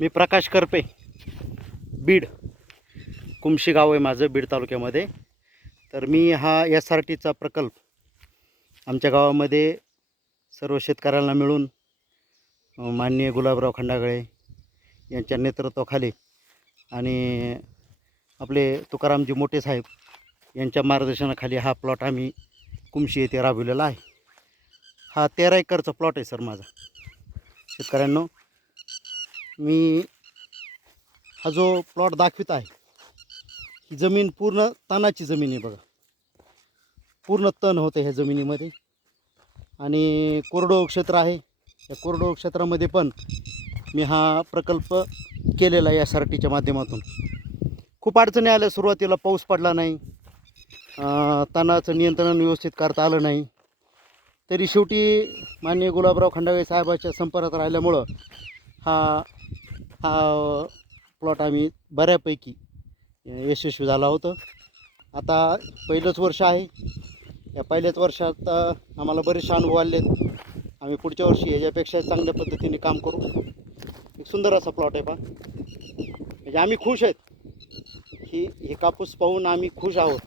मी प्रकाश करपे, बीड, कुमशी गाव आहे माझं, बीड तालुक्यामध्ये. तर मी हा SRTचा प्रकल्प आमच्या गावामध्ये सर्व शेतकऱ्यांना मिळून माननीय गुलाबराव खंडागळे यांच्या नेतृत्वाखाली आणि आपले तुकारामजी मोठे साहेब यांच्या मार्गदर्शनाखाली हा प्लॉट आम्ही कुमशी येथे राबविलेला आहे. हा 13 एकरचा प्लॉट आहे सर माझा. शेतकऱ्यांनो, मी हा जो प्लॉट दाखवित आहे, ही जमीन पूर्ण तणाची जमीन आहे बघा. पूर्ण तण होते ह्या जमिनीमध्ये आणि कोरडवाहू क्षेत्र आहे. या कोरडवाहू क्षेत्रामध्ये पण मी हा प्रकल्प केलेला आहे SRTच्या माध्यमातून. खूप अडचणी आल्या सुरुवातीला. पाऊस पडला नाही, तणाचं नियंत्रण व्यवस्थित करता आलं नाही. तरी शेवटी माननीय गुलाबराव खंडागळे साहेबाच्या संपर्कात राहिल्यामुळं हा प्लॉट आम्ही बऱ्यापैकी यशस्वी झाला होतं. आता पहिलंच वर्ष आहे. या पहिल्याच वर्षात आम्हाला बरेचसे अनुभव आलेत. आम्ही पुढच्या वर्षी ह्याच्यापेक्षा चांगल्या पद्धतीने काम करू. एक सुंदर असा प्लॉट आहे पहा. म्हणजे आम्ही खुश आहेत. हे कापूस पाहून आम्ही खुश आहोत.